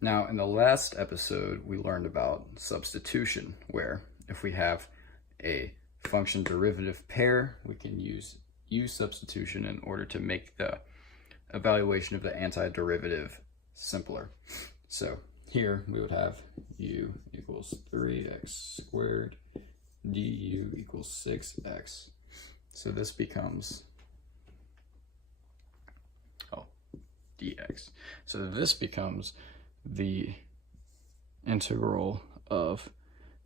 Now, in the last episode, we learned about substitution, where if we have a function derivative pair, we can use substitution in order to make the evaluation of the antiderivative simpler. So here we would have u equals 3x squared, du equals 6x. So this becomes, dx. So this becomes the integral of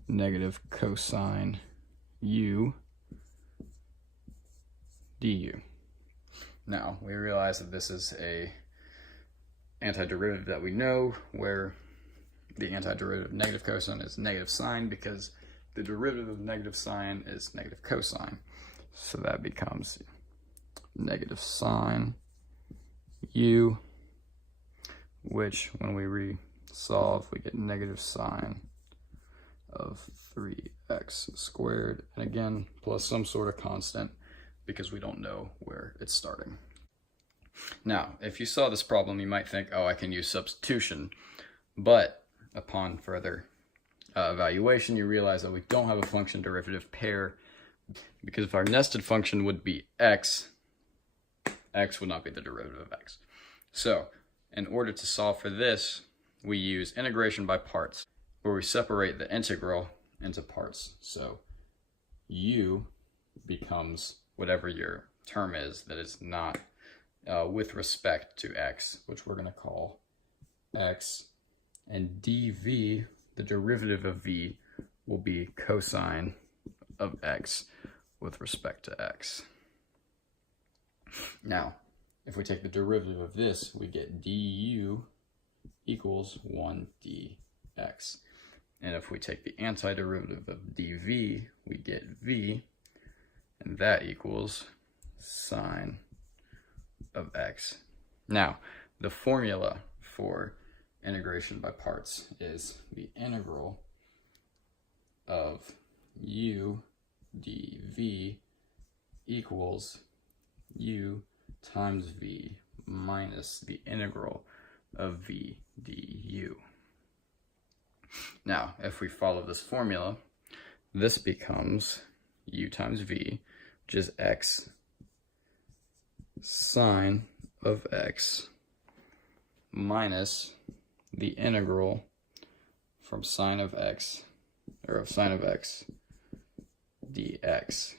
negative cosine u du. Now, we realize that this is a antiderivative that we know, where the antiderivative of negative cosine is negative sine, because the derivative of negative sine is negative cosine. So that becomes negative sine u, which when we resolve, we get negative sine of 3x squared, and again, plus some sort of constant, because we don't know where it's starting. Now, if you saw this problem, you might think, oh, I can use substitution, but upon further evaluation, you realize that we don't have a function derivative pair, because if our nested function would be x, x would not be the derivative of x. So, in order to solve for this, we use integration by parts, where we separate the integral into parts. So, u becomes whatever your term is that is not with respect to x, which we're going to call x, and dv, the derivative of v, will be cosine of x with respect to x. Now, if we take the derivative of this, we get du equals 1dx. And if we take the antiderivative of dv, we get v, and that equals sine of x. Now, the formula for integration by parts is the integral of u dv equals u times v minus the integral of v du. Now, if we follow this formula, this becomes u times v, which is x sine of x minus the integral from sine of x, or of sine of x dx.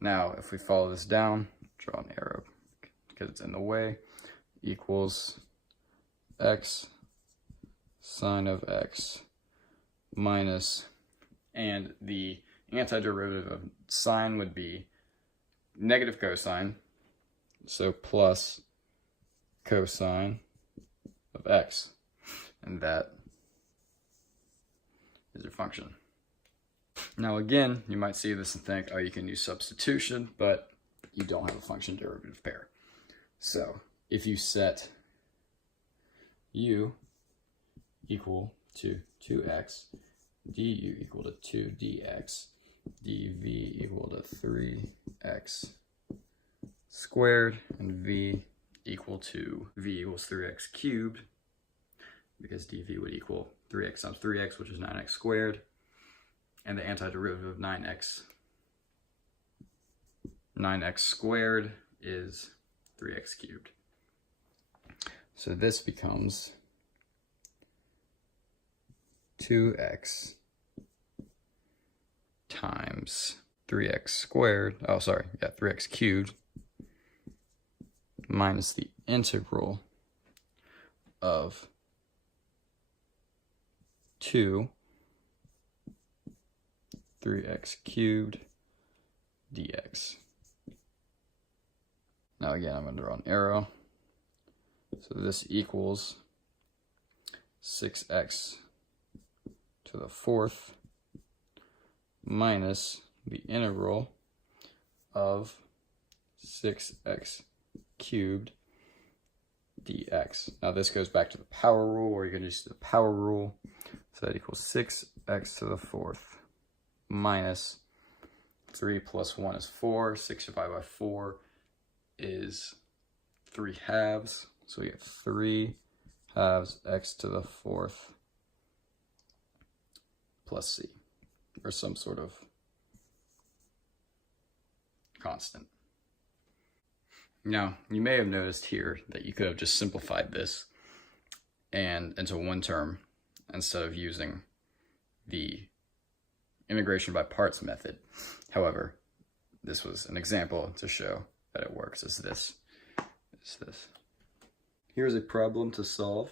Now, if we follow this down, draw an arrow because it's in the way, equals x sine of x minus, and the antiderivative of sine would be negative cosine, so plus cosine of x, and that is your function. Now again, you might see this and think, oh, you can use substitution, but you don't have a function derivative pair. So if you set u equal to 2x, du equal to 2dx, dv equal to 3x squared, and v equals 3x cubed, because dv would equal 3x times 3x, which is 9x squared, and the antiderivative of 9x squared is 3x cubed. So this becomes 2x times 3x squared, 3x cubed, minus the integral of 2 3x cubed dx. Now again, I'm going to draw an arrow. So this equals 6x to the 4th minus the integral of 6x cubed dx. Now this goes back to the power rule, or you can just do the power rule. So that equals 6x to the 4th minus 3 plus 1 is 4. 6 divided by 4 is 3 halves. So we get 3 halves x to the fourth plus c, or some sort of constant. Now, you may have noticed here that you could have just simplified this and into one term instead of using the integration by parts method. However, this was an example to show that it works. Is this. Here's a problem to solve.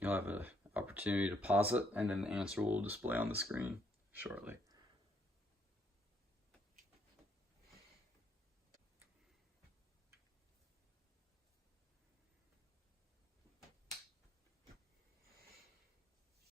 You'll have an opportunity to pause it, and then the answer will display on the screen shortly.